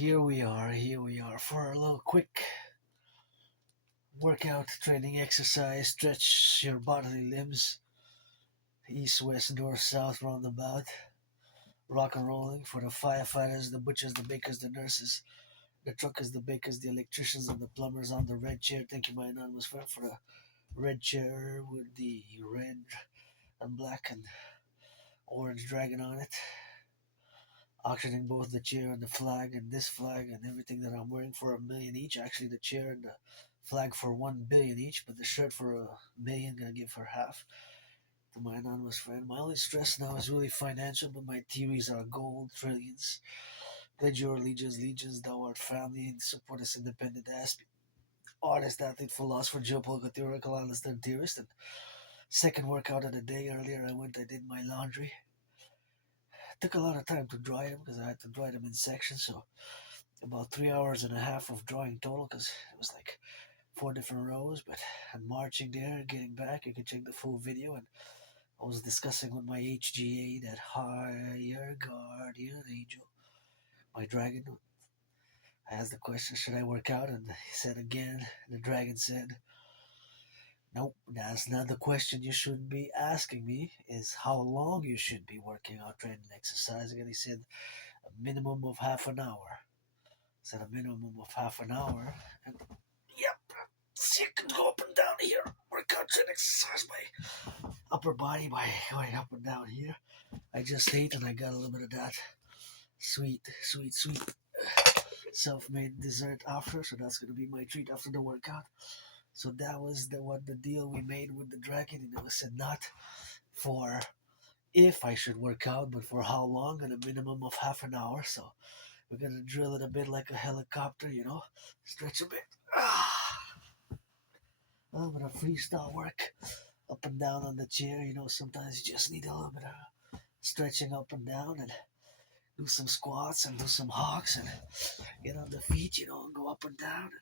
Here we are for a little quick workout, training exercise, stretch your bodily limbs, east, west, north, south, roundabout, rock and rolling for the firefighters, the butchers, the bakers, the nurses, the truckers, the bakers, the electricians, and the plumbers on the red chair. Thank you, my anonymous friend, for the red chair with the red and black and orange dragon on it. Auctioning both the chair and the flag and this flag and everything that I'm wearing for $1 million each. Actually, the chair and the flag for 1 billion each, but the shirt for $1 million, gonna give her half to my anonymous friend. My only stress now is really financial, but my theories are gold, trillions. Pledge your allegiance, legions, thou art family, and support us independent Aspie. Artist, athlete, philosopher, geopolitical theoretical analyst, and theorist. And second workout of the day. Earlier, I did my laundry. Took a lot of time to dry them because I had to dry them in sections. So about 3 hours and a half of drying total because it was like 4 different rows. But I'm marching there, getting back. You can check the full video. And I was discussing with my HGA, that higher guardian angel, my dragon. I asked the question, should I work out? And he said again, the dragon said, nope, that's not the question you should be asking me, is how long you should be working out, training, exercising. And he said a minimum of half an hour. I said a minimum of half an hour. And yep, so you can go up and down here, work out, train, exercise my upper body by going up and down here. I just ate and I got a little bit of that sweet self-made dessert after, so that's going to be my treat after the workout. So that was the deal we made with the dragon, and it was said not for if I should work out, but for how long, and a minimum of half an hour. So we're gonna drill it a bit like a helicopter, stretch a bit. A little bit of freestyle work up and down on the chair. Sometimes you just need a little bit of stretching up and down and do some squats and do some hawks and get on the feet, and go up and down and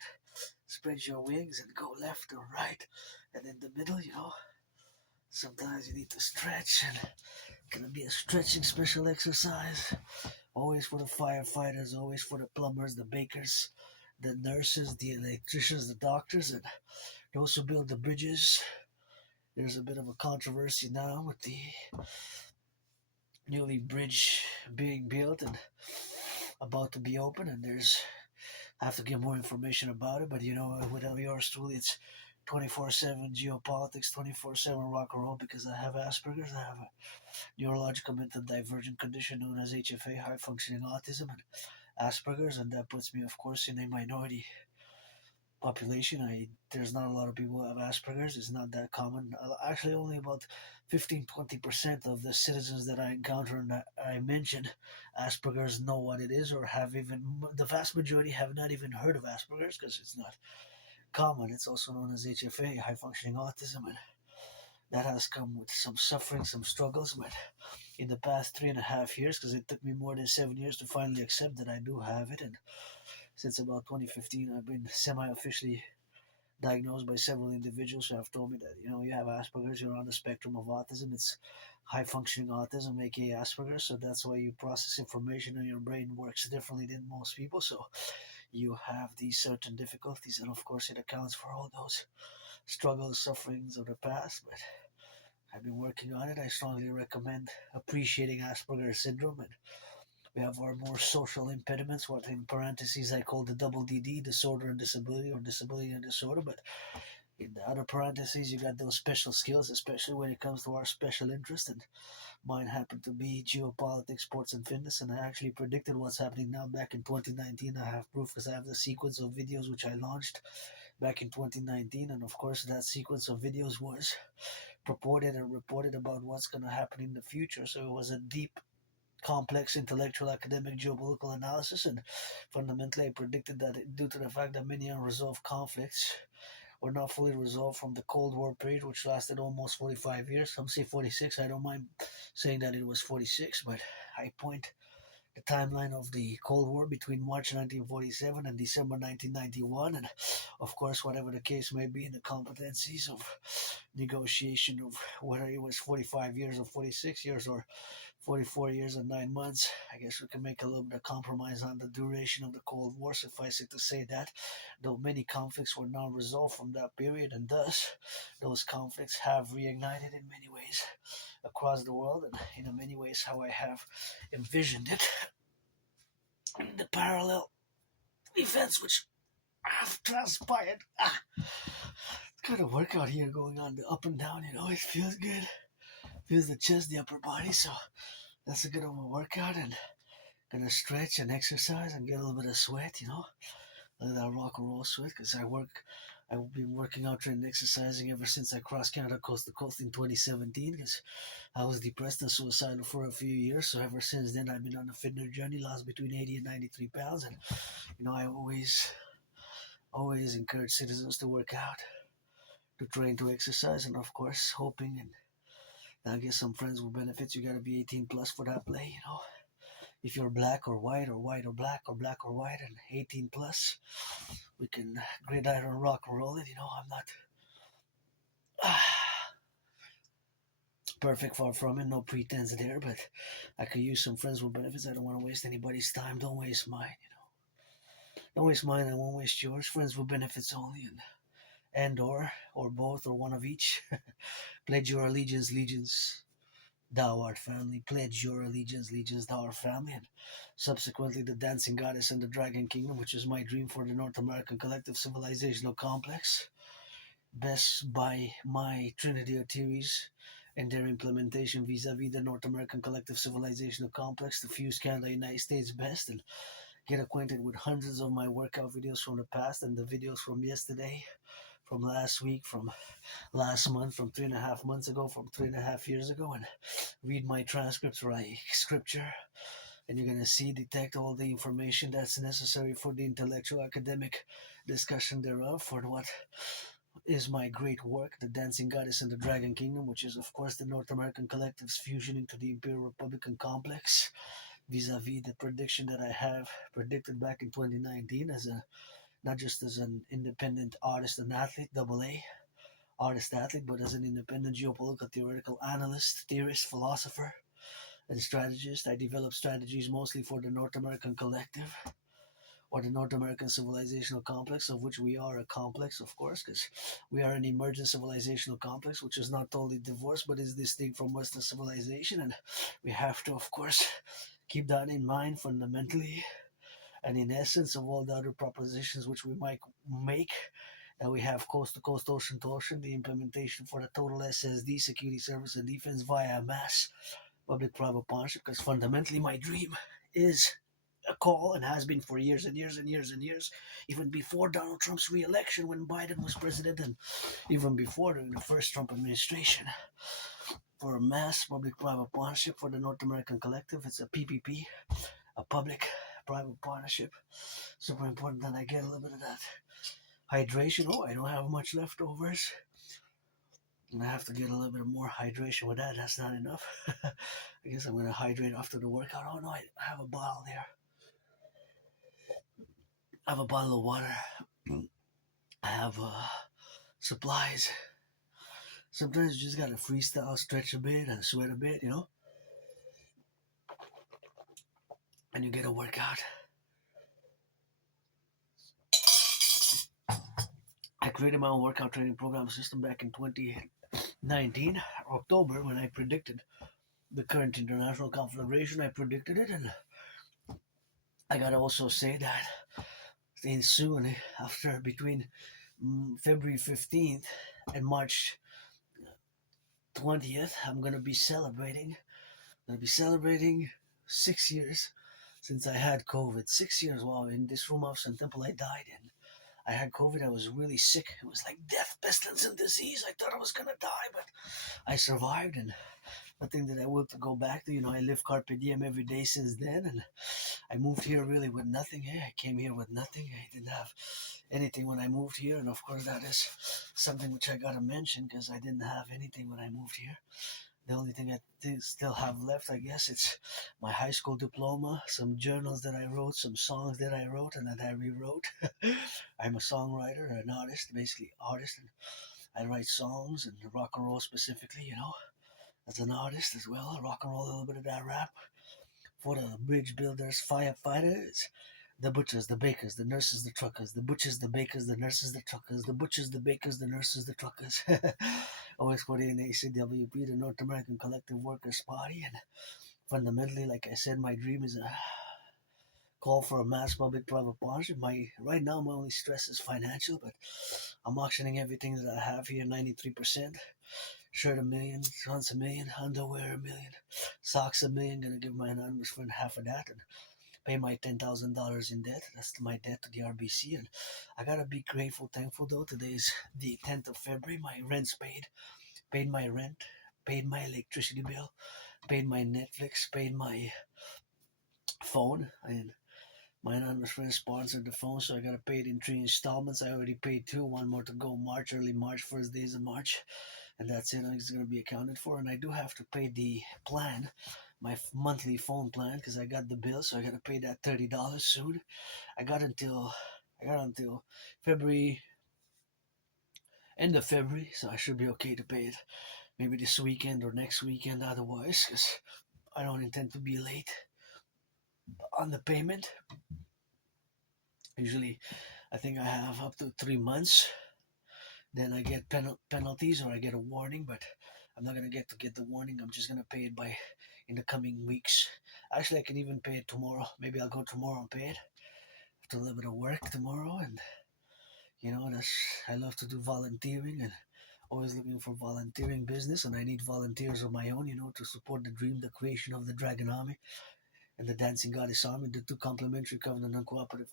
spread your wings and go left or right. And in the middle, sometimes you need to stretch, and it's gonna be a stretching special exercise. Always for the firefighters, always for the plumbers, the bakers, the nurses, the electricians, the doctors, and those who build the bridges. There's a bit of a controversy now with the newly bridge being built and about to be open, and I have to get more information about it, but with yours truly, it's 24/7 geopolitics, 24/7 rock and roll, because I have Asperger's. I have a neurological mental divergent condition known as HFA, high functioning autism, and Asperger's, and that puts me, of course, in a minority population. There's not a lot of people who have Asperger's. It's not that common. Actually, only about 15-20% of the citizens that I encounter and I mentioned Asperger's know what it is, or have even, the vast majority have not even heard of Asperger's because it's not common. It's also known as HFA, high functioning autism, and that has come with some suffering, some struggles. But in the past 3.5 years, because it took me more than 7 years to finally accept that I do have it, and since about 2015, I've been semi-officially diagnosed by several individuals who have told me that, you have Asperger's, you're on the spectrum of autism. It's high-functioning autism, aka Asperger's, so that's why you process information and your brain works differently than most people. So you have these certain difficulties, and of course it accounts for all those struggles, sufferings of the past. But I've been working on it. I strongly recommend appreciating Asperger's syndrome, and we have our more social impediments, what in parentheses I call the double DD, disorder and disability, or disability and disorder. But in the other parentheses, you got those special skills, especially when it comes to our special interest. And mine happened to be geopolitics, sports, and fitness. And I actually predicted what's happening now back in 2019. I have proof because I have the sequence of videos which I launched back in 2019. And of course, that sequence of videos was purported and reported about what's going to happen in the future. So it was a deep, complex intellectual academic geopolitical analysis, and fundamentally I predicted that due to the fact that many unresolved conflicts were not fully resolved from the Cold War period, which lasted almost 45 years. Some say 46. I don't mind saying that it was 46, but I point the timeline of the Cold War between March 1947 and December 1991, and of course, whatever the case may be, in the competencies of negotiation of whether it was 45 years or 46 years or 44 years and 9 months. I guess we can make a little bit of compromise on the duration of the Cold War, suffice it to say that, though many conflicts were not resolved from that period, and thus those conflicts have reignited in many ways across the world, and in many ways how I have envisioned it. The parallel events which have transpired. Got a workout here going on, the up and down, it feels good. Feels the chest, the upper body, so that's a good of a workout, and gonna stretch and exercise and get a little bit of sweat, that rock and roll sweat, because I've been working out, training, exercising ever since I crossed Canada coast to coast in 2017, because I was depressed and suicidal for a few years. So ever since then, I've been on a fitness journey, lost between 80 and 93 pounds, and I always encourage citizens to work out, to train, to exercise, and of course, hoping and I get some friends with benefits. You gotta be 18 plus for that play, If you're black or white or white or black or black or white and 18 plus, we can gridiron rock and roll it. I'm not perfect, far from it, no pretense there, but I could use some friends with benefits. I don't want to waste anybody's time. Don't waste mine, Don't waste mine. I won't waste yours. Friends with benefits only, and or both or one of each. Pledge your allegiance, legions, thou art family. Pledge your allegiance, legions, thou art family. And subsequently, the Dancing Goddess and the Dragon Kingdom, which is my dream for the North American Collective Civilizational Complex. Best by my Trinity of theories and their implementation vis-a-vis the North American Collective Civilizational Complex to fuse Canada, United States best, and get acquainted with hundreds of my workout videos from the past and the videos from yesterday, from last week, from last month, from 3.5 months ago, from 3.5 years ago, and read my transcripts, write scripture, and you're going to see, detect all the information that's necessary for the intellectual academic discussion thereof, for what is my great work, The Dancing Goddess and the Dragon Kingdom, which is, of course, the North American Collective's fusion into the Imperial Republican complex, vis-a-vis the prediction that I have predicted back in 2019 as not just as an independent artist and athlete, double A, artist athlete, but as an independent geopolitical theoretical analyst, theorist, philosopher, and strategist. I develop strategies mostly for the North American Collective, or the North American Civilizational Complex, of which we are a complex, of course, because we are an emergent civilizational complex, which is not totally divorced, but is distinct from Western civilization, and we have to, of course, keep that in mind fundamentally, and in essence of all the other propositions which we might make, that we have coast to coast, ocean to ocean, the implementation for the total SSD, security, service, and defense via mass public-private partnership, because fundamentally my dream is a call, and has been for years and years and years and years, even before Donald Trump's re-election, when Biden was president, and even before during the first Trump administration, for a mass public-private partnership for the North American Collective. It's a PPP, a public-private partnership. Super important that I get a little bit of that hydration. Oh, I don't have much leftovers. And I have to get a little bit more hydration with that. That's not enough. I guess I'm going to hydrate after the workout. Oh no, I have a bottle there. I have a bottle of water. I have supplies. Sometimes you just gotta freestyle, stretch a bit, and sweat a bit, and you get a workout. I created my own workout training program system back in 2019, October, when I predicted the current international conflagration. I predicted it, and I gotta also say that in soon, after between February 15th and March 20th, I'm gonna be celebrating 6 years since I had COVID. 6 years. Wow, in this room of Sun Temple I died in. I had COVID. I was really sick. It was like death, pestilence, and disease. I thought I was gonna die, but I survived, and nothing that I want to go back to. I live carpe diem every day since then, and I moved here really with nothing. I came here with nothing. I didn't have anything when I moved here, and of course that is something which I gotta mention, because I didn't have anything when I moved here. The only thing I still have left, I guess, it's my high school diploma, some journals that I wrote, some songs that I wrote and that I rewrote. I'm a songwriter, an artist, basically artist, and I write songs and rock and roll specifically, as an artist as well. Rock and roll, a little bit of that rap. For the bridge builders, firefighters, the butchers, the bakers, the nurses, the truckers, the butchers, the bakers, the nurses, the truckers, the butchers, the bakers, the nurses, the truckers. Always put in ACWP, the North American Collective Workers Party. And fundamentally, like I said, my dream is a call for a mass public-private partnership. Right now, my only stress is financial, but I'm auctioning everything that I have here, 93%. Shirt $1 million, pants $1 million, underwear $1 million, socks $1 million. Gonna give my anonymous friend half of that and pay my $10,000 in debt. That's my debt to the RBC, and I gotta be grateful, thankful though. Today's the 10th of February. My rent's paid my rent, paid my electricity bill, paid my Netflix, paid my phone, and my anonymous friend sponsored the phone, so I gotta pay it in 3 installments. I already paid two, one more to go. Early March, first days of March, and that's it. It's gonna be accounted for, and I do have to pay the plan, my monthly phone plan, because I got the bill, so I gotta pay that $30 soon. I got until February, end of February, so I should be okay to pay it. Maybe this weekend or next weekend, otherwise, because I don't intend to be late on the payment. Usually, I think I have up to 3 months. Then I get penalties or I get a warning, but I'm not gonna get the warning. I'm just gonna pay it by in the coming weeks. Actually, I can even pay it tomorrow. Maybe I'll go tomorrow and pay it. I have to do a little bit of work tomorrow, and that's I love to do volunteering and always looking for volunteering business, and I need volunteers of my own, to support the dream, the creation of the Dragon Army and the Dancing Goddess Army, the two complementary covenant and cooperative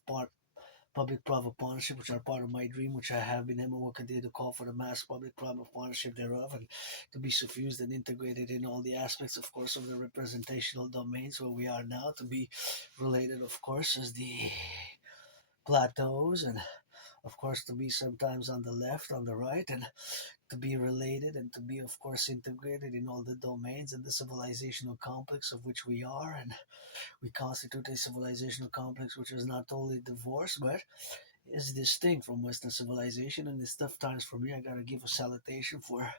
public-private partnership, which are part of my dream, which I have been able to call for the mass public-private partnership thereof, and to be suffused and integrated in all the aspects, of course, of the representational domains where we are now, to be related, of course, as the plateaus, and of course to be sometimes on the left, on the right, and to be related and to be, of course, integrated in all the domains and the civilizational complex of which we are. And we constitute a civilizational complex which is not totally divorced, but is distinct from Western civilization. And it's tough times for me. I gotta give a salutation for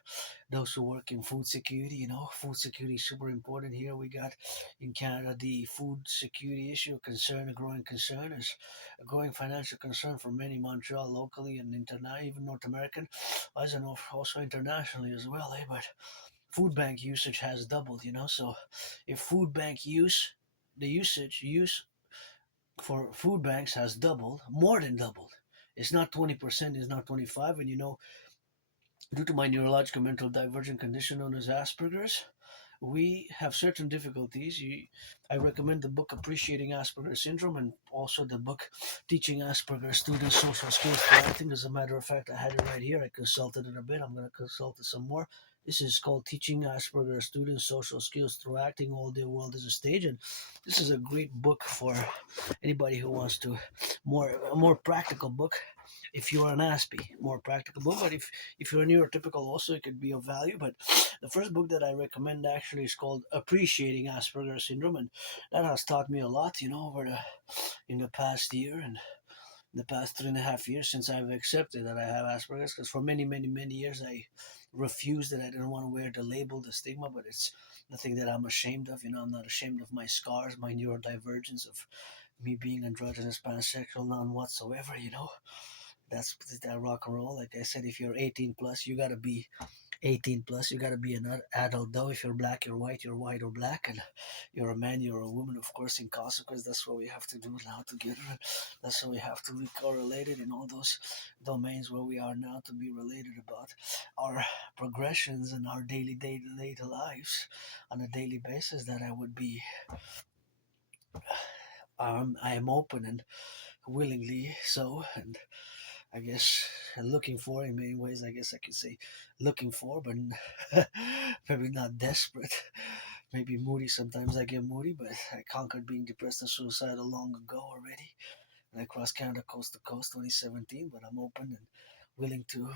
those who work in food security. Food security is super important here. We got in Canada the food security issue, a growing concern, is a growing financial concern for many Montreal locally and internationally, even North American, as I know also internationally as well. But food bank usage has doubled. So if food bank the use for food banks has doubled, more than doubled. It's not 20%, it's not 25%. And due to my neurological mental divergent condition known as Asperger's, we have certain difficulties. I recommend the book Appreciating Asperger's Syndrome and also the book Teaching Asperger's Students Social Skills for Acting. As a matter of fact, I had it right here. I consulted it a bit. I'm going to consult it some more. This is called Teaching Asperger's Students Social Skills Through Acting. All Their World is a Stage. And this is a great book for anybody who wants to, a more practical book. If you are an Aspie, more practical book. But if you're a neurotypical also, it could be of value. But the first book that I recommend actually is called Appreciating Asperger's Syndrome, and that has taught me a lot, in the past year and the past 3.5 years since I've accepted that I have Asperger's. Because for many, many, many years I refused it. I didn't want to wear the label, the stigma, but it's nothing that I'm ashamed of. I'm not ashamed of my scars, my neurodivergence, of me being androgynous, pansexual, none whatsoever. That's that rock and roll. Like I said, if you're 18 plus, you gotta be 18 plus. You gotta be an adult though. If you're black, you're white or black, and you're a man, you're a woman. Of course, in consequence, that's what we have to do now together. That's what we have to be correlated in all those domains where we are now, to be related about our progressions and our daily lives on a daily basis. That I would be. I am open and willingly so, and I guess looking for, in many ways, I guess I could say looking for, but maybe not desperate. Maybe moody. Sometimes I get moody, but I conquered being depressed and suicidal long ago already. And I crossed Canada coast to coast 2017, but I'm open and willing to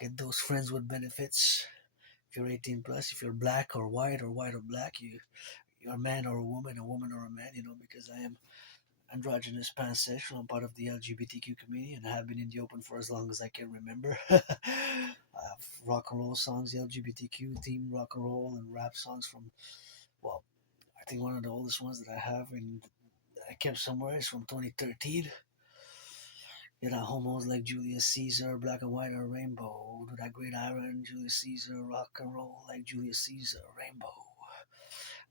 get those friends with benefits. If you're 18 plus, if you're black or white or black, you're a man or a woman or a man, because I am androgynous pansexual. I'm part of the LGBTQ community and have been in the open for as long as I can remember. rock and roll songs, the LGBTQ theme rock and roll and rap songs from, well, I think one of the oldest ones that I have and I kept somewhere is from 2013. You know, homos like Julius Caesar, black and white or rainbow. Do that great iron, Julius Caesar, rock and roll like Julius Caesar, rainbow.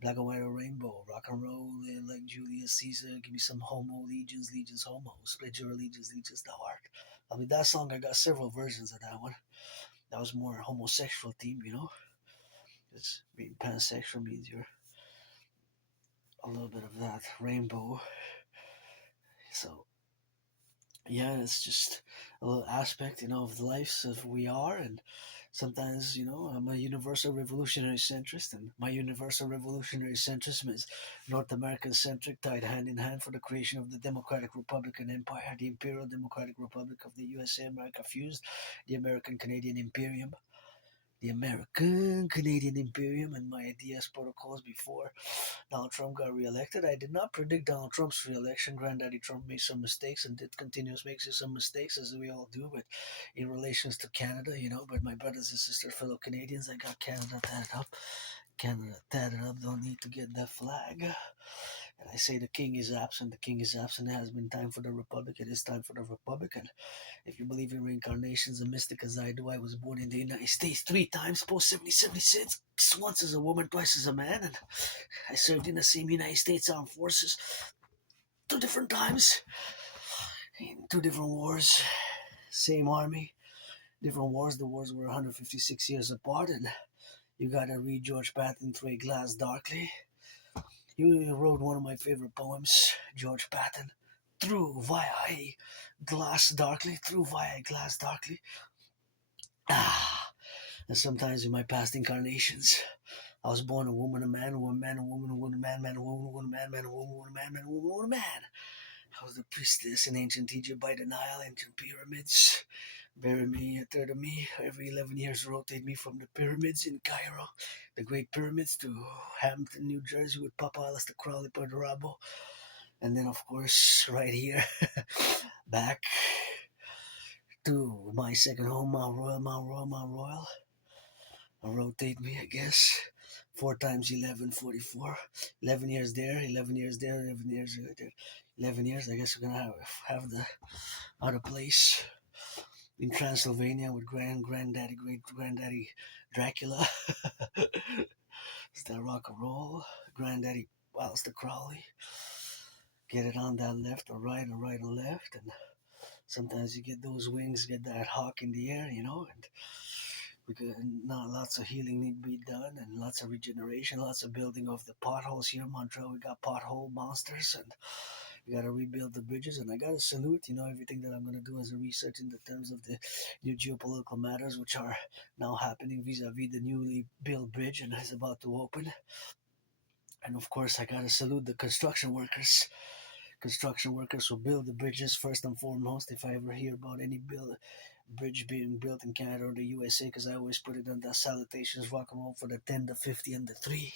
Black and white or rainbow, rock and roll like Julius Caesar. Give me some homo, legions, legions, homo. Split your allegiance, legions, thou art. I mean, that song, I got several versions of that one. That was more homosexual theme, you know? It's being pansexual means you're a little bit of that rainbow. So, yeah, it's just a little aspect, you know, of the lives of we are. And sometimes, you know, I'm a universal revolutionary centrist, and my universal revolutionary centrism is North American centric, tied hand in hand for the creation of the Democratic Republican Empire, the Imperial Democratic Republic of the USA, America fused, the American Canadian Imperium. The American Canadian Imperium and my ideas protocols before Donald Trump got reelected. I did not predict Donald Trump's reelection. Granddaddy Trump made some mistakes and did continues making some mistakes, as we all do, but in relations to Canada, you know. But my brothers and sisters, fellow Canadians, I got Canada tatted up. Canada tatted up, don't need to get that flag. And I say the king is absent, the king is absent. It has been time for the republic, it is time for the republic. And if you believe in reincarnations, a mystic as I do, I was born in the United States 3 times, post 76, once as a woman, twice as a man, and I served in the same United States Armed Forces 2 different times in 2 different wars, same army, different wars. The wars were 156 years apart, and you gotta read George Patton through a glass darkly. He wrote one of my favorite poems, George Patton, through via a glass darkly, through via a glass darkly. Ah, and sometimes in my past incarnations, I was born a woman, a man, a woman, man, a woman, a woman, man, man, a woman, a woman, man, man, a woman, a woman, man, man, a woman, a woman, man. I was the priestess in ancient Egypt by the Nile, ancient pyramids. Bury me, a third of me. Every 11 years, rotate me from the pyramids in Cairo, the Great Pyramids, to Hampton, New Jersey, with Papa Alistair Crowley Perdurabo. And then, of course, right here, back to my second home, Mount Royal, Mount Royal, Mount Royal. Rotate me, I guess. 4 times 11, 44. 11 years there, 11 years there, 11 years there. 11 years, I guess we're gonna have the other place in Transylvania with granddaddy, great granddaddy Dracula. Is that rock and roll? Granddaddy Alistair Crowley. Get it on that left or right or right or left, and sometimes you get those wings, get that hawk in the air, you know, and we could not lots of healing need to be done and lots of regeneration, lots of building of the potholes here in Montreal. We got pothole monsters and we gotta rebuild the bridges, and I gotta salute, you know, everything that I'm gonna do as a research in the terms of the new geopolitical matters which are now happening vis-a-vis the newly built bridge and is about to open. And of course I gotta salute the construction workers. Construction workers who build the bridges first and foremost. If I ever hear about any bridge being built in Canada or the USA, because I always put it on the salutations rock and roll for the 10, the 50, and the 3.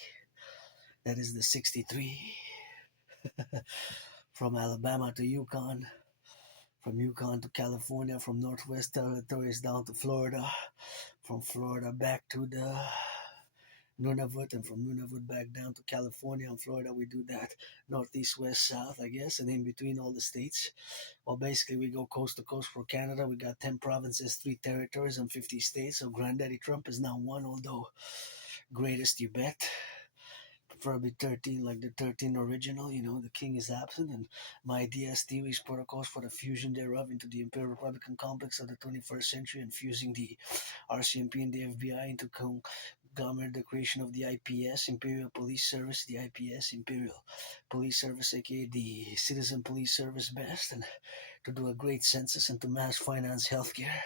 That is the 63. From Alabama to Yukon, from Yukon to California, from Northwest Territories down to Florida, from Florida back to the Nunavut, and from Nunavut back down to California and Florida. We do that northeast, west, south, I guess, and in between all the states. Well, basically, we go coast to coast for Canada. We got 10 provinces, 3 territories, and 50 states. So Granddaddy Trump is now one, although greatest, you bet. Preferably 13, like the 13 original, you know, the king is absent, and my ideas, theories, protocols for the fusion thereof into the Imperial Republican complex of the 21st century, and fusing the RCMP and the FBI into conglomerate, the creation of the IPS, Imperial Police Service, the IPS, Imperial Police Service, aka the Citizen Police Service best, and to do a great census and to mass finance healthcare.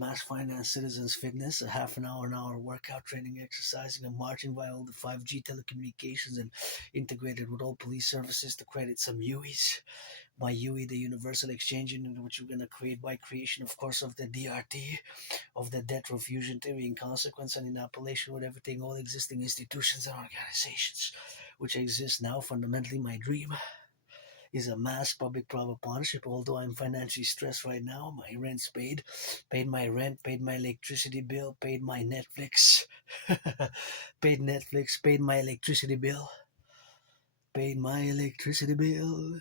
Mass finance citizens fitness, a half an hour workout, training, exercising, and marching via all the 5G telecommunications and integrated with all police services to credit some UIs. By UI, the Universal Exchange Unit, which we're going to create by creation, of course, of the DRT, of the debt refusion theory in consequence and in appellation with everything, all existing institutions and organizations, which exist now, fundamentally my dream is a mass public-private partnership. Although I'm financially stressed right now, my rent's paid my rent, paid my electricity bill, paid my Netflix, paid my electricity bill, paid my electricity bill.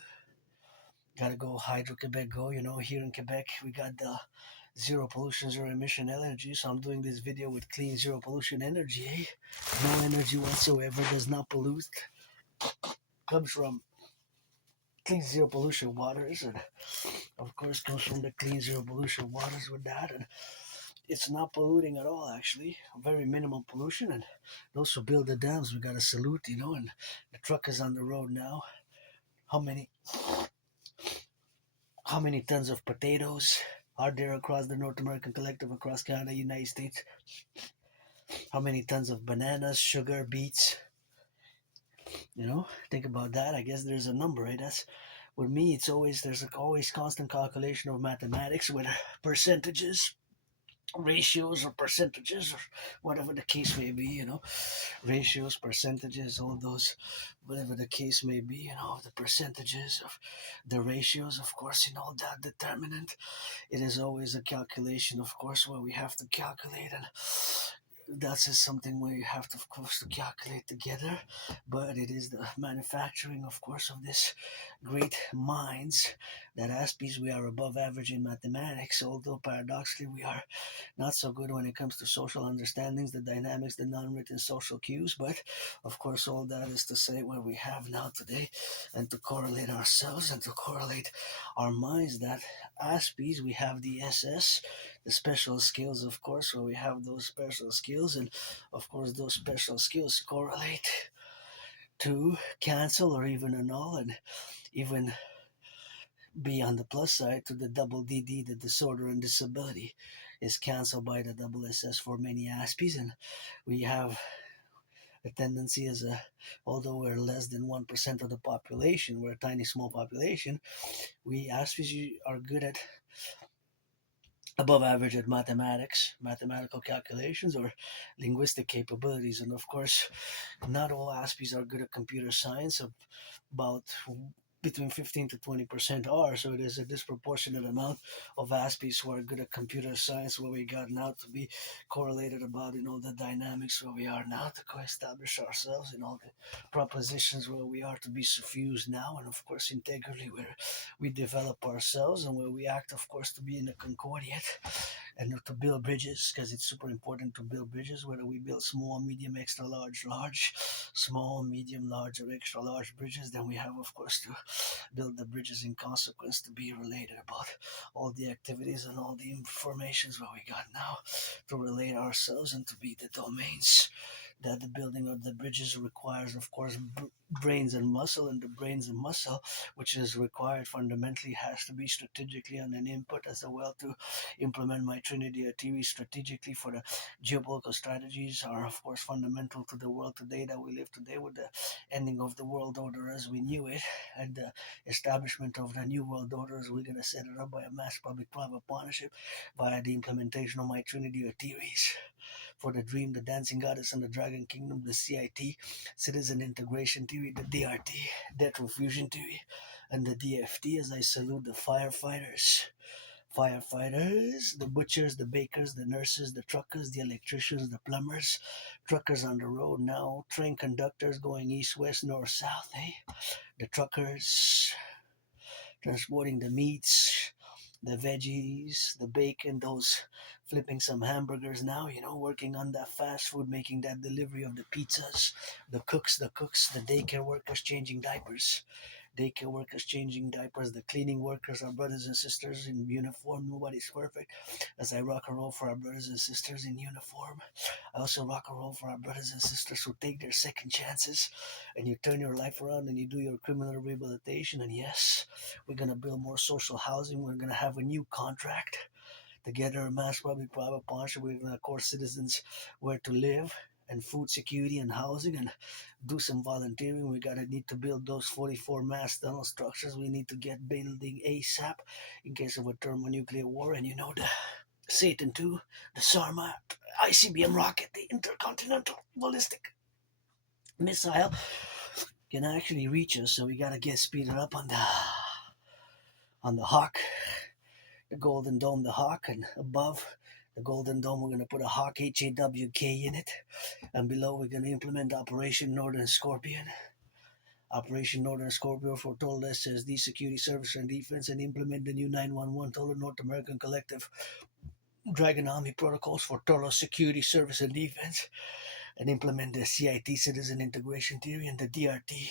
Gotta go Hydro Quebec go. Here in Quebec we got the zero pollution, zero emission energy. So I'm doing this video with clean zero pollution energy. No energy whatsoever, does not pollute. Comes from clean zero pollution waters, and of course comes from the clean zero pollution waters with that, and it's not polluting at all actually. Very minimal pollution, and those who build the dams we gotta salute, and the truck is on the road now. How many tons of potatoes are there across the North American Collective, across Canada, United States? How many tons of bananas, sugar, beets? Think about that. I guess there's a number, right? That's with me. There's always constant calculation of mathematics with percentages, ratios, or percentages, or whatever the case may be. Ratios, percentages, all those, whatever the case may be. The percentages of the ratios, of course, that determinant. It is always a calculation, of course, where we have to calculate, and that's just something we have to, of course, to calculate together. But it is the manufacturing, of course, of this great minds that Aspies we are above average in mathematics, although paradoxically we are not so good when it comes to social understandings, the dynamics, the non-written social cues. But of course, all that is to say what we have now today, and to correlate ourselves and to correlate our minds, that Aspies we have the SS, the special skills, of course, where we have those special skills, and of course those special skills correlate to cancel or even annul, and even be on the plus side to the double DD, the disorder and disability is cancelled by the double SS for many Aspies. And we have a tendency although we're less than 1% of the population, we're a tiny small population, we Aspies are good at above average at mathematical calculations, or linguistic capabilities. And of course, not all Aspies are good at computer science. About between 15 to 20% are, so it is a disproportionate amount of Aspies who are good at computer science, where we got now to be correlated about the dynamics where we are now to establish ourselves in all the propositions where we are to be suffused now, and of course integrally where we develop ourselves, and where we act, of course, to be in a concordiate and to build bridges, because it's super important to build bridges, whether we build small, medium, extra large, small, medium, large, or extra large bridges. Then we have, of course, to build the bridges in consequence to be related about all the activities and all the informations what we got now to relate ourselves and to be the domains that the building of the bridges requires, of course, brains and muscle, and the brains and muscle, which is required fundamentally, has to be strategically on an input as well to implement my Trinity of theory strategically for the geopolitical strategies are, of course, fundamental to the world today that we live today, with the ending of the world order as we knew it, and the establishment of the new world order as we're going to set it up by a mass public-private partnership via the implementation of my Trinity of theories for the dream, the dancing goddess and the dragon kingdom, the CIT, citizen integration theory, the DRT, death fusion theory, and the DFT, as I salute the firefighters, the butchers, the bakers, the nurses, the truckers, the electricians, the plumbers, truckers on the road now, train conductors going east, west, north, south, the truckers transporting the meats, the veggies, the bacon, those flipping some hamburgers now, working on that fast food, making that delivery of the pizzas, the cooks, the daycare workers changing diapers, the cleaning workers, our brothers and sisters in uniform. Nobody's perfect. As I rock and roll for our brothers and sisters in uniform, I also rock and roll for our brothers and sisters who take their second chances, and you turn your life around and you do your criminal rehabilitation. And yes, we're going to build more social housing. We're going to have a new contract together, a mass public private partnership. We're going to course citizens where to live and food security and housing, and do some volunteering. We need to build those 44 mass tunnel structures. We need to get building ASAP in case of a thermonuclear war. And the Satan 2, the Sarmat, ICBM rocket, the intercontinental ballistic missile, can actually reach us. So we gotta get speeded up on the Hawk, the Golden Dome, the Hawk, and above the Golden Dome we're gonna put a Hawk HAWK in it, and below we're gonna implement Operation Northern Scorpion. Operation Northern Scorpio for total SSD security service and defense, and implement the new 911 total North American Collective Dragon Army protocols for total security service and defense, and implement the CIT citizen integration theory and the DRT,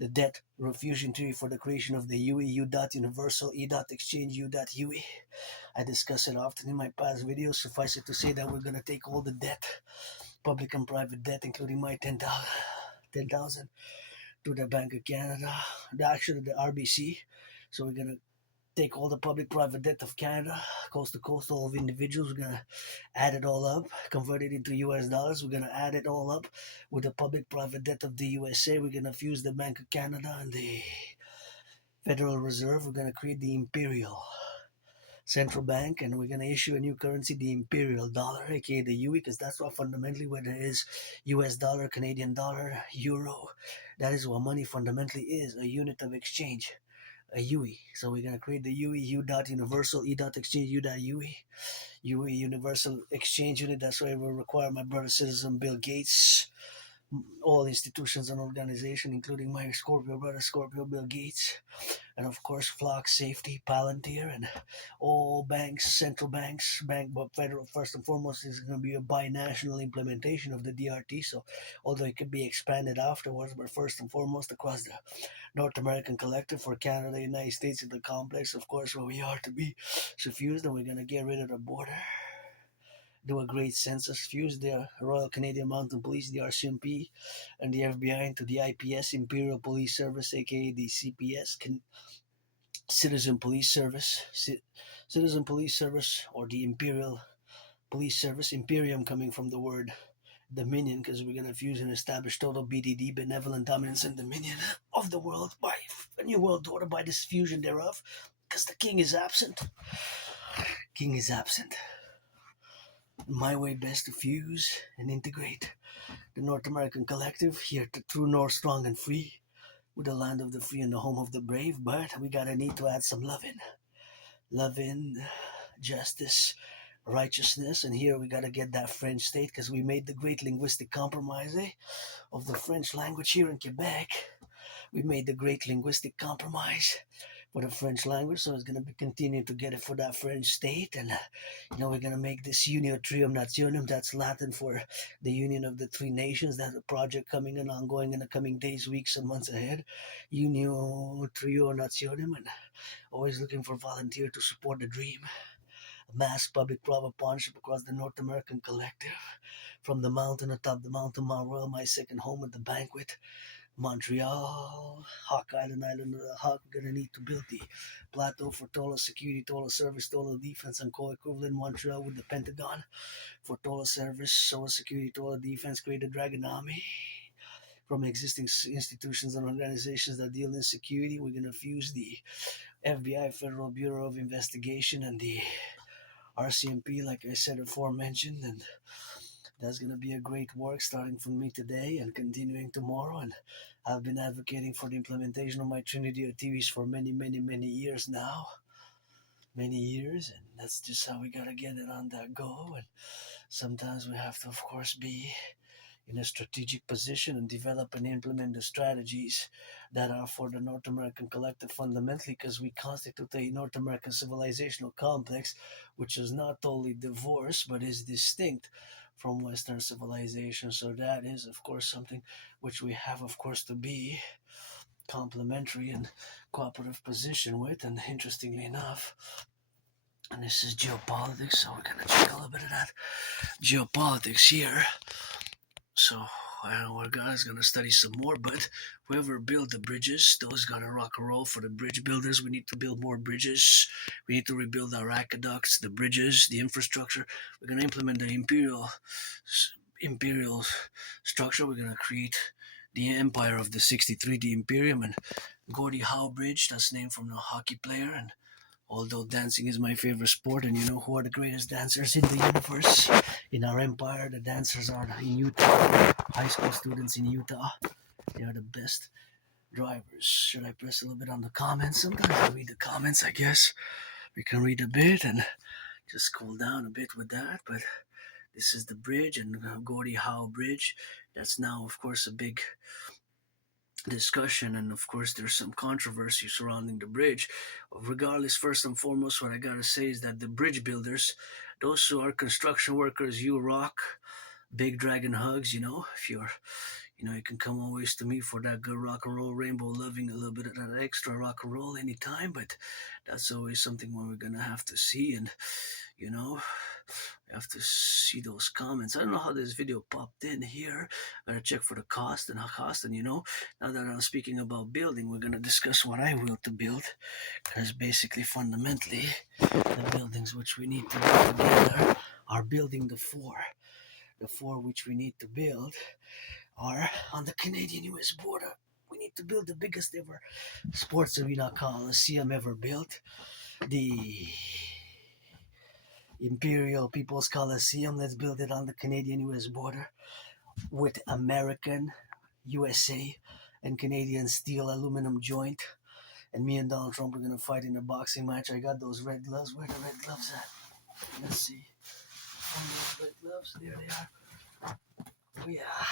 the debt refusion theory for the creation of the UE U dot universal E dot exchange U dot UE. I discuss it often in my past videos. Suffice it to say that we're gonna take all the debt, public and private debt, including my 10,000 to the Bank of Canada, actually the RBC. So we're gonna take all the public private debt of Canada, coast to coast, all of individuals. We're gonna add it all up, convert it into US dollars. We're gonna add it all up with the public private debt of the USA. We're gonna fuse the Bank of Canada and the Federal Reserve. We're gonna create the Imperial Central Bank, and we're gonna issue a new currency, the Imperial Dollar, aka the UE, because that's what fundamentally what it is. US dollar, Canadian dollar, euro. That is what money fundamentally is, a unit of exchange, a UE. So we're gonna create the UE U dot universal E dot exchange U dot UE. UE Universal Exchange Unit. That's why it will require my brother citizen Bill Gates, all institutions and organizations, including my Scorpio brother Scorpio Bill Gates, and of course Flock Safety, Palantir, and all banks, central banks, but federal first and foremost is going to be a binational implementation of the DRT. So although it could be expanded afterwards, but first and foremost across the North American Collective for Canada, United States, and the complex, of course, where we are to be suffused, and we're going to get rid of the border. Do a great census, fuse the Royal Canadian Mounted Police, the RCMP, and the FBI into the IPS, Imperial Police Service, aka the CPS, Citizen Police Service, Citizen Police Service, or the Imperial Police Service. Imperium coming from the word dominion, because we're going to fuse and establish total BDD, benevolent dominance and dominion of the world by a new world order by this fusion thereof, because the king is absent. King is absent. My way best to fuse and integrate the North American Collective here to true north, strong and free, with the land of the free and the home of the brave. But we gotta need to add some loving, justice, righteousness, and here we gotta get that French state, because we made the great linguistic compromise of the French language here in Quebec. We made the great linguistic compromise for the French language, so it's going to be continuing to get it for that French state. And we're going to make this Unio Trium Nationum, that's Latin for the union of the three nations. That's a project coming and ongoing in the coming days, weeks, and months ahead. Unio Trio Nationum, and always looking for volunteer to support the dream. A mass public private partnership across the North American Collective, from the mountain atop the mountain, Mount Royal, my second home at the banquet, Montreal, Hawk Island, Island of the Hawk. We're going to need to build the plateau for total security, total service, total defense, and co-equivalent Montreal with the Pentagon for total service, total security, total defense. Create a Dragon Army from existing institutions and organizations that deal in security. We're going to fuse the FBI, Federal Bureau of Investigation, and the RCMP, like I said aforementioned, and that's going to be a great work starting from me today and continuing tomorrow. And I've been advocating for the implementation of my Trinity of TVs for many, many, many years now. Many years, and that's just how we got to get it on that go. And sometimes we have to, of course, be in a strategic position and develop and implement the strategies that are for the North American Collective fundamentally, because we constitute a North American civilizational complex which is not totally divorced but is distinct from Western civilization. So that is, of course, something which we have, of course, to be complementary and cooperative position with. And interestingly enough, and this is geopolitics, so we're going to check a little bit of that geopolitics here. So I don't know where God's going to study some more, but whoever built the bridges, those got to rock and roll for the bridge builders. We need to build more bridges. We need to rebuild our aqueducts, the bridges, the infrastructure. We're going to implement the imperial structure. We're going to create the empire of the 63, the Imperium, and Gordie Howe Bridge. That's named from the hockey player. And although dancing is my favorite sport, and you know who are the greatest dancers in the universe, in our empire, the dancers are in Utah, high school students in Utah. They are the best drivers. Should I press a little bit on the comments? Sometimes I read the comments, I guess. We can read a bit and just cool down a bit with that. But this is the bridge and Gordie Howe Bridge. That's now, of course, a big discussion, and of course there's some controversy surrounding the bridge. Regardless, first and foremost, what I gotta say is that the bridge builders, those who are construction workers, you rock. Big dragon hugs. If you're, you can come always to me for that good rock and roll, rainbow loving, a little bit of that extra rock and roll anytime. But that's always something we're gonna have to see. And you know I have to see those comments. I don't know how this video popped in here. I gotta check for the cost. And now that I'm speaking about building, we're gonna discuss what I will to build. Because basically, fundamentally, the buildings which we need to build together are building the four. The four which we need to build are on the Canadian-US border. We need to build the biggest ever sports arena coliseum ever built. The Imperial People's Coliseum. Let's build it on the Canadian-US border with American, USA, and Canadian steel aluminum joint. And me and Donald Trump are gonna fight in a boxing match. I got those red gloves. Where are the red gloves at? Let's see. Those red gloves. There they are. Oh yeah.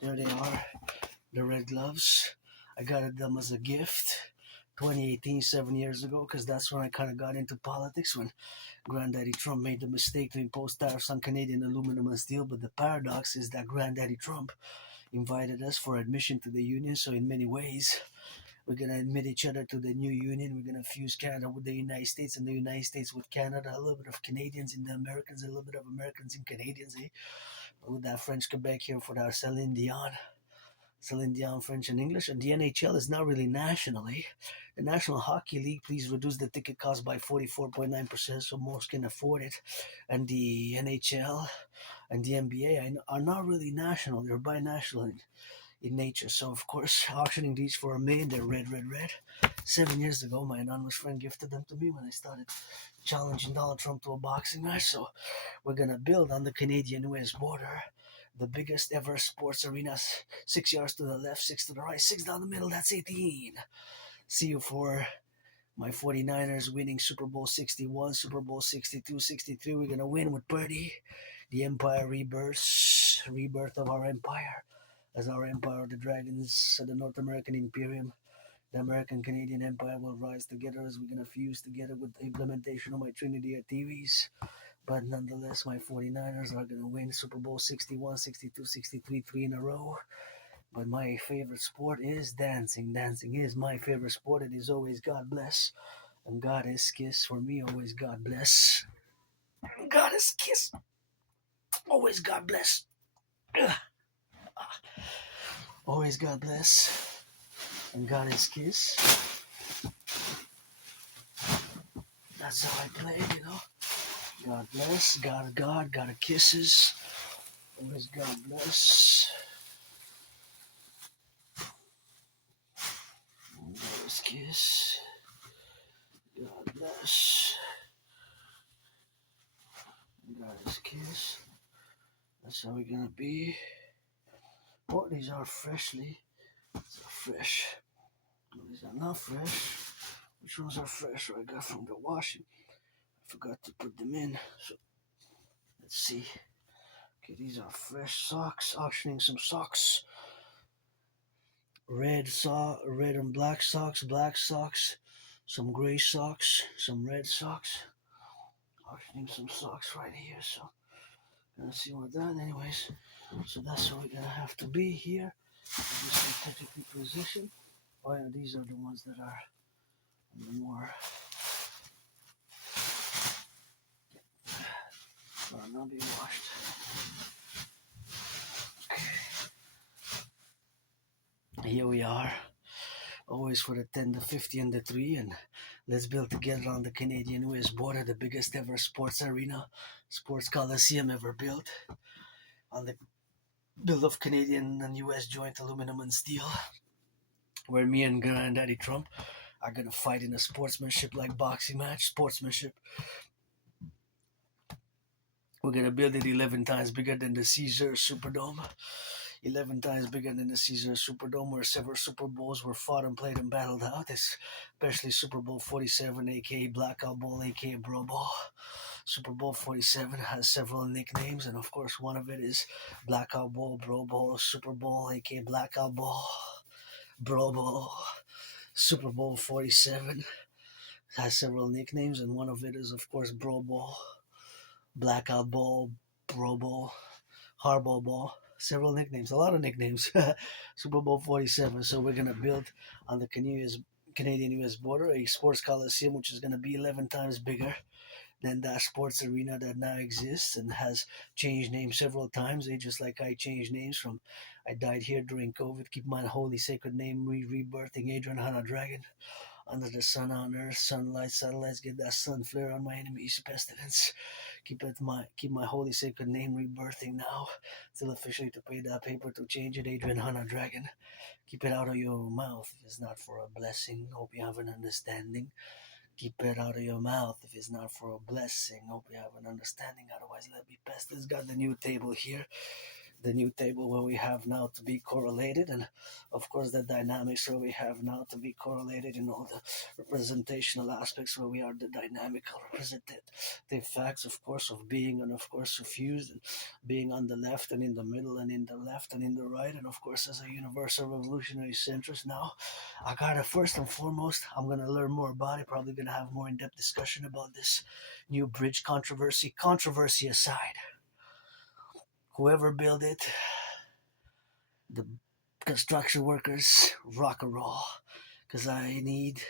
There they are. The red gloves. I got them as a gift. 2018, 7 years ago, because that's when I kind of got into politics, when Granddaddy Trump made the mistake to impose tariffs on Canadian aluminum and steel. But the paradox is that Granddaddy Trump invited us for admission to the union. So in many ways, we're going to admit each other to the new union. We're going to fuse Canada with the United States and the United States with Canada. A little bit of Canadians in the Americans, a little bit of Americans in Canadians, eh? But with that French Quebec here for our Celine Dion, French and English. And the NHL is not really nationally. The National Hockey League, please reduce the ticket cost by 44.9% so most can afford it. And the NHL and the NBA are not really national. They're binational in nature. So, of course, auctioning these for $1 million, they're red, red, red. 7 years ago, my anonymous friend gifted them to me when I started challenging Donald Trump to a boxing match. So we're going to build on the Canadian-US border the biggest ever sports arena. 6 yards to the left, 6 to the right, 6 down the middle. That's 18. See you for my 49ers winning Super Bowl 61, Super Bowl 62, 63. We're going to win with Purdy. The Empire rebirth of our empire. As our empire of the dragons, the North American Imperium, the American Canadian Empire will rise together as we're going to fuse together with the implementation of my Trinity of TVs. But nonetheless, my 49ers are going to win Super Bowl 61, 62, 63, 3 in a row. But my favorite sport is dancing. Dancing is my favorite sport. It is always God bless. And God is kiss. For me, always God bless. God is kiss. Always God bless. Ugh. Always God bless. And God is kiss. That's how I play, God bless. God, God of kisses. Always God bless. God is kiss. God bless. God is kiss. That's how we're gonna be. Oh, these are freshly. These are fresh. These are not fresh. Which ones are fresh? I got from the washing. I forgot to put them in. So let's see. Okay, these are fresh socks. Auctioning some socks. Red and black socks. Some gray socks. Some red socks. Auctioning some socks right here. So gonna see what that. Anyways, so that's what we're gonna have to be here. Just technically position. Oh yeah, these are the ones that are more not being washed. Okay. Here we are. Always for the 10, the 50, and the 3, and let's build together on the Canadian-US border the biggest ever sports arena, sports coliseum ever built on the build of Canadian and US joint aluminum and steel, where me and Granddaddy Trump are gonna fight in a sportsmanship like boxing match. Sportsmanship. We're gonna build it 11 times bigger than the Caesar Superdome. 11 times bigger than the Caesar Superdome, where several Super Bowls were fought and played and battled out, especially Super Bowl 47, aka Blackout Bowl, aka Bro Bowl. Super Bowl 47 has several nicknames, and of course, one of it is Blackout Bowl, Bro Bowl, Super Bowl, aka Blackout Bowl, Bro Bowl. Super Bowl 47 has several nicknames, and one of it is, of course, Bro Bowl, Blackout Bowl, Bro Bowl, Hardball Ball. Several nicknames, a lot of nicknames. Super Bowl 47. So we're gonna build on the Canadian-U.S. border a sports coliseum, which is gonna be 11 times bigger than that sports arena that now exists and has changed names several times. Just like I changed names from I died here during COVID. Keep my holy sacred name, rebirthing Adrian Hana Dragon. Under the sun, on earth, sunlight, satellites, get that sun flare on my enemy's pestilence. Keep my holy sacred name rebirthing now. Still officially to pay that paper to change it, Adrian Hana Dragon. Keep it out of your mouth if it's not for a blessing. Hope you have an understanding. Keep it out of your mouth if it's not for a blessing. Hope you have an understanding. Otherwise, let me pass. This got the new table here, the new table where we have now to be correlated, and of course the dynamics where we have now to be correlated in all the representational aspects where we are the dynamical representative facts, of course, of being, and of course suffused and being on the left and in the middle and in the left and in the right, and of course as a universal revolutionary centrist now, I gotta first and foremost, I'm gonna learn more about it, probably gonna have more in-depth discussion about this new bridge controversy aside, whoever built it, the construction workers, Rock&Roll, because I need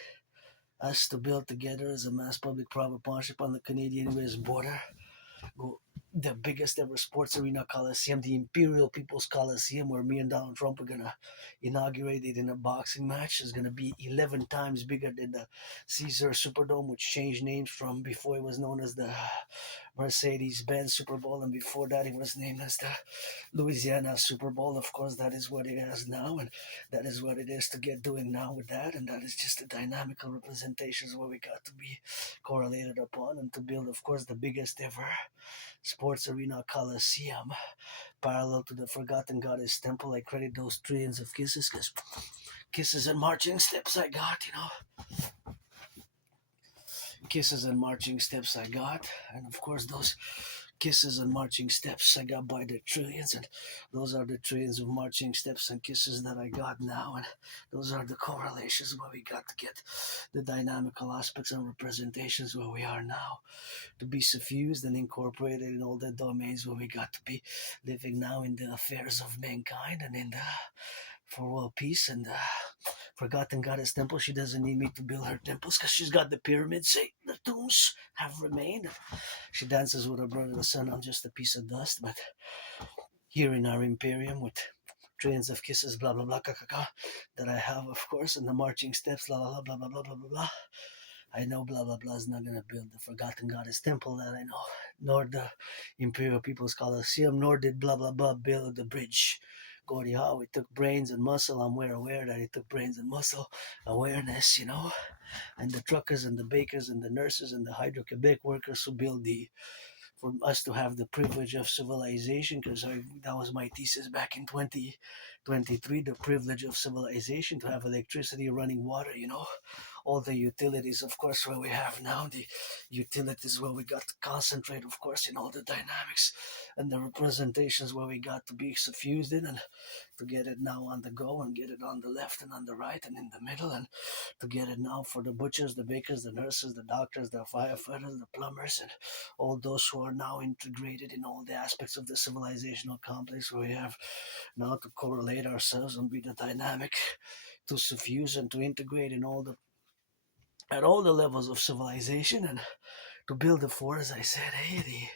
us to build together as a mass public-private partnership on the Canadian-U.S. border. The biggest ever sports arena coliseum, the Imperial People's Coliseum, where me and Donald Trump are gonna inaugurate it in a boxing match, is gonna be 11 times bigger than the Caesar Superdome, which changed names from before it was known as the Mercedes-Benz Super Bowl, and before that it was named as the Louisiana Super Bowl. Of course, that is what it is now, and that is what it is to get doing now with that, and that is just the dynamical representations where we got to be correlated upon, and to build, of course, the biggest ever sports arena coliseum parallel to the forgotten goddess temple. I credit those trillions of kisses, because kisses and marching steps I got, kisses and marching steps I got, and of course those kisses and marching steps I got by the trillions, and those are the trillions of marching steps and kisses that I got now, and those are the correlations where we got to get the dynamical aspects and representations where we are now, to be suffused and incorporated in all the domains where we got to be living now in the affairs of mankind and in the for world peace and forgotten goddess temple. She doesn't need me to build her temples because she's got the pyramids. See, the tombs have remained. She dances with her brother the sun. I'm just a piece of dust, but here in our imperium with trillions of kisses, blah blah blah, that I have, of course, and the marching steps, blah blah blah blah blah blah blah blah. I know blah blah blah is not gonna build the forgotten goddess temple that I know, nor the Imperial People's Coliseum, nor did blah blah blah build the bridge. Gordie Howe, it took brains and muscle. I'm well aware that it took brains and muscle awareness, and the truckers and the bakers and the nurses and the Hydro Quebec workers who build for us to have the privilege of civilization, because that was my thesis back in 2023, the privilege of civilization, to have electricity, running water, all the utilities, of course, where we have now, the utilities where we got to concentrate, of course, in all the dynamics and the representations where we got to be suffused in, and to get it now on the go and get it on the left and on the right and in the middle, and to get it now for the butchers, the bakers, the nurses, the doctors, the firefighters, the plumbers, and all those who are now integrated in all the aspects of the civilizational complex where we have now to correlate ourselves and be the dynamic to suffuse and to integrate in at all the levels of civilization, and to build it for, as I said, hey, the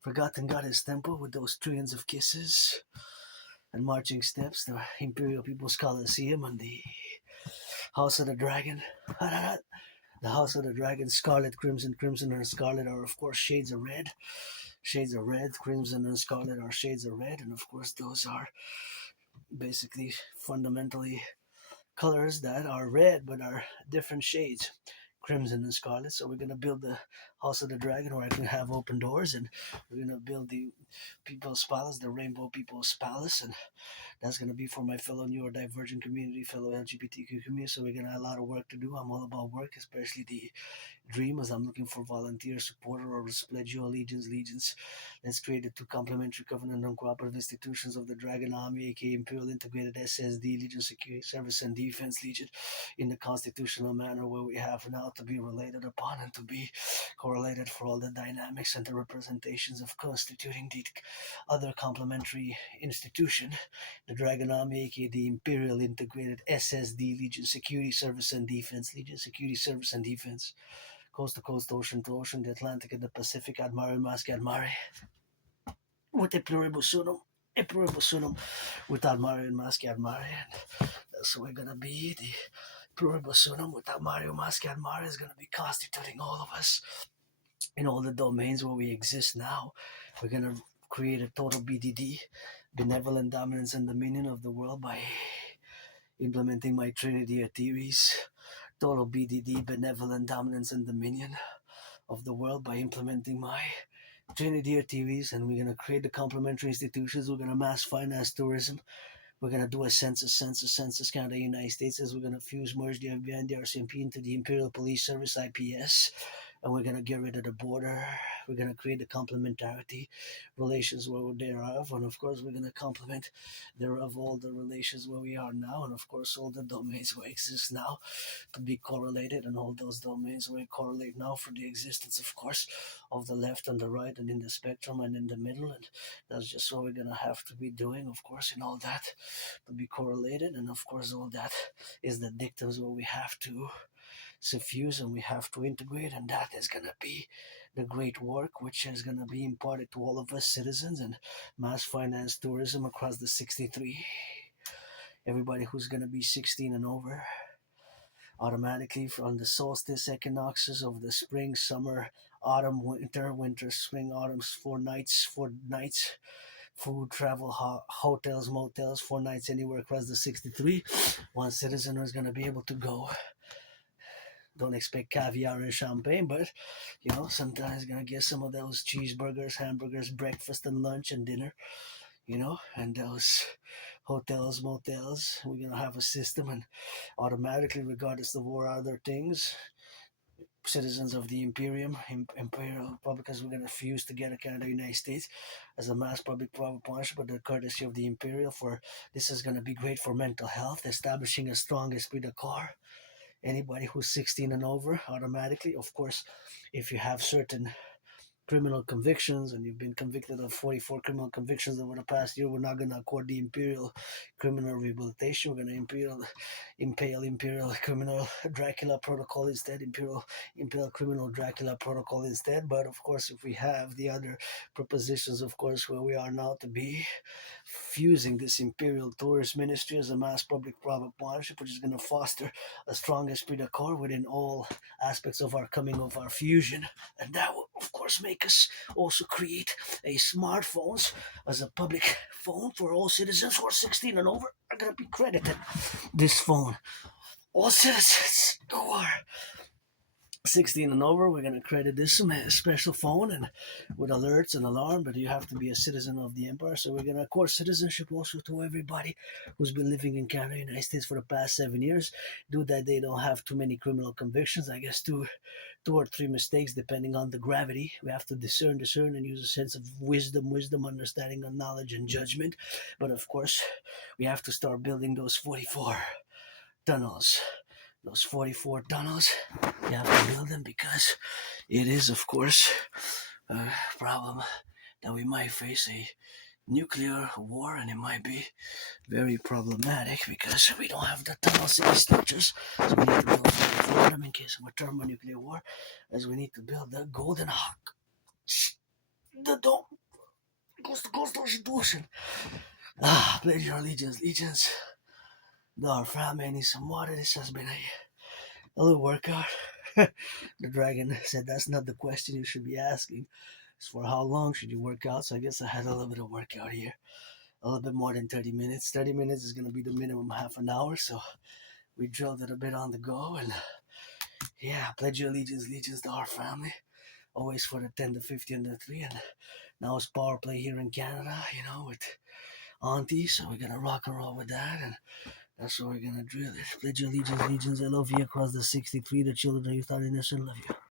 forgotten goddess temple with those trillions of kisses and marching steps, the Imperial People's Coliseum, and the House of the Dragon. The House of the Dragon, scarlet, crimson, and scarlet are, of course, shades of red. Shades of red, crimson, and scarlet are shades of red, and of course, those are basically fundamentally colors that are red but are different shades, crimson and scarlet. So we're gonna build the House of the Dragon, where I can have open doors, and we're gonna build the People's Palace, the Rainbow People's Palace, and that's gonna be for my fellow neurodivergent community, fellow LGBTQ community. So we're gonna have a lot of work to do. I'm all about work, especially the dream, as I'm looking for volunteer supporter or pledge your allegiance. Let's create the two complementary covenant non-cooperative institutions of the Dragon Army, aka Imperial Integrated SSD Legion Security Service and Defense Legion, in the constitutional manner where we have now to be related upon and to be correlated for all the dynamics and the representations of constituting the other complementary institution, the Dragon Army, aka the Imperial Integrated SSD Legion Security Service and Defense Legion Security Service and Defense, coast to coast, ocean to ocean, the Atlantic and the Pacific, ad mare masque ad mare, with a pluribus unum, with ad mare and masque ad mare. And that's what we're gonna be. The pluribus unum with ad mare masque ad mare is gonna be constituting all of us in all the domains where we exist now. We're gonna create a total BDD, benevolent dominance and dominion of the world, by implementing my Trinity of theories. Total BDD, benevolent dominance and dominion of the world, by implementing my Trinity of theories. And we're gonna create the complementary institutions. We're gonna mass finance tourism. We're gonna do a census count of the United States, as we're gonna merge the FBI and the RCMP into the Imperial Police Service (IPS), and we're gonna get rid of the border. We're gonna create the complementarity relations where we're thereof, and of course we're gonna complement thereof all the relations where we are now, and of course all the domains where exist now to be correlated, and all those domains where we correlate now for the existence, of course, of the left and the right, and in the spectrum and in the middle. And that's just what we're gonna have to be doing, of course, in all that to be correlated. And of course all that is the dictums where we have to suffuse and we have to integrate, and that is going to be the great work which is going to be imparted to all of us citizens and mass finance tourism across the 63. Everybody who's going to be 16 and over, automatically from the solstice equinoxes of the spring, summer, autumn, winter, spring, autumn, 4 nights, food, travel, hotels, motels, 4 nights anywhere across the 63. One citizen is going to be able to go. Don't expect caviar and champagne, but sometimes gonna get some of those cheeseburgers, hamburgers, breakfast and lunch and dinner, and those hotels, motels. We're gonna have a system, and automatically, regardless of all other things, citizens of the Imperial Republic, as we're gonna fuse together Canada, United States, as a mass public-private partnership with the courtesy of the Imperial. For this is gonna be great for mental health, establishing a strong esprit de corps. Anybody who's 16 and over, automatically, of course, if you have certain criminal convictions and you've been convicted of 44 criminal convictions over the past year, we're not going to accord the Imperial criminal rehabilitation. We're going to impale criminal Dracula protocol instead, impale criminal Dracula protocol instead. But of course, if we have the other propositions, of course, where we are now to be fusing this Imperial Tourist Ministry as a mass public-private partnership, which is going to foster a strong esprit de corps within all aspects of our coming of our fusion. And that will, of course, make us also create a smartphones as a public phone for all citizens who are 16 and over are going to be credited this phone. All citizens who are 16 and over, we're going to credit this special phone and with alerts and alarm, but you have to be a citizen of the empire. So we're going to accord citizenship also to everybody who's been living in Canada, United States for the past 7 years. Do that they don't have too many criminal convictions. I guess two or three mistakes depending on the gravity. We have to discern and use a sense of wisdom, understanding, and knowledge and judgment. But of course, we have to start building those 44 tunnels. Those 44 tunnels, you have to build them, because it is, of course, a problem that we might face a nuclear war, and it might be very problematic because we don't have the tunnels in the structures. So we need to build 44 of them in case of a thermonuclear war, as we need to build the Golden Hawk. The dome goes to ocean. Pledge your allegiance. Our family needs some water. This has been a little workout. The dragon said that's not the question you should be asking. It's for how long should you work out. So I guess I had a little bit of workout here. A little bit more than 30 minutes. 30 minutes is going to be the minimum half an hour. So we drilled it a bit on the go. And yeah, pledge your allegiance to our family. always for the 10, the 50, and the 3. And now it's power play here in Canada, with Auntie. So we're gonna rock and roll with that, and that's what we're gonna drill it. Pledge allegiance, legions, I love you across the 63, the children of youth, I love you.